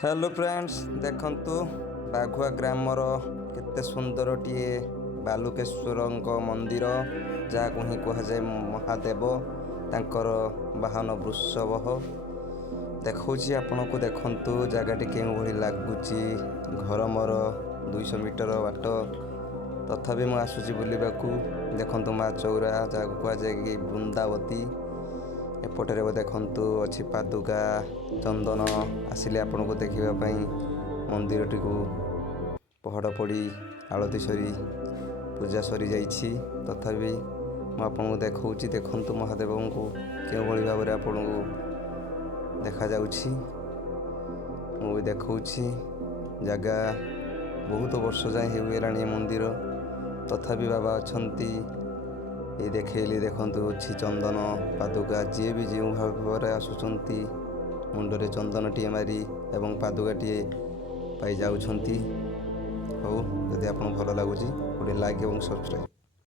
Hello friends देखंतु Baghua grammar केते सुंदरटिए बालुकेश्वर मंदिर जहाँ ही कहुए महादेव तांकर वाहन वृषभ देखौछि आपनको देखंतु जगहटी केउ भली लागुची घर मोर 200 मीटर बाट तथापि मु आसुची बुलिबाकू देखंतु माँ चौरा जहाँ कहुए कि वृंदावती एपटे देखंतु अच्छी पादुका चंदन आसिले आपण को देखा मंदिर टी पहड़ पड़ी आलती सरी पूजा सरी जाइछि तथापि मुझे देखौछि देखंतु महादेव को क्यों भली भाव में आपण को देखा जाउछि मु भी देखौछि जगह बहुत वर्ष जाए होगलानी मंदिर तथापि बाबा अछंती ये देखली देखंतु अच्छी चंदन पादुका जी भी जो भाव आसुचंती मुंडरे चंदन टीए मारी एवं पादुका टीए पाई जाउछंती। हो यदि आपन भल लागुची गोटे लाइक एवं सब्सक्राइब।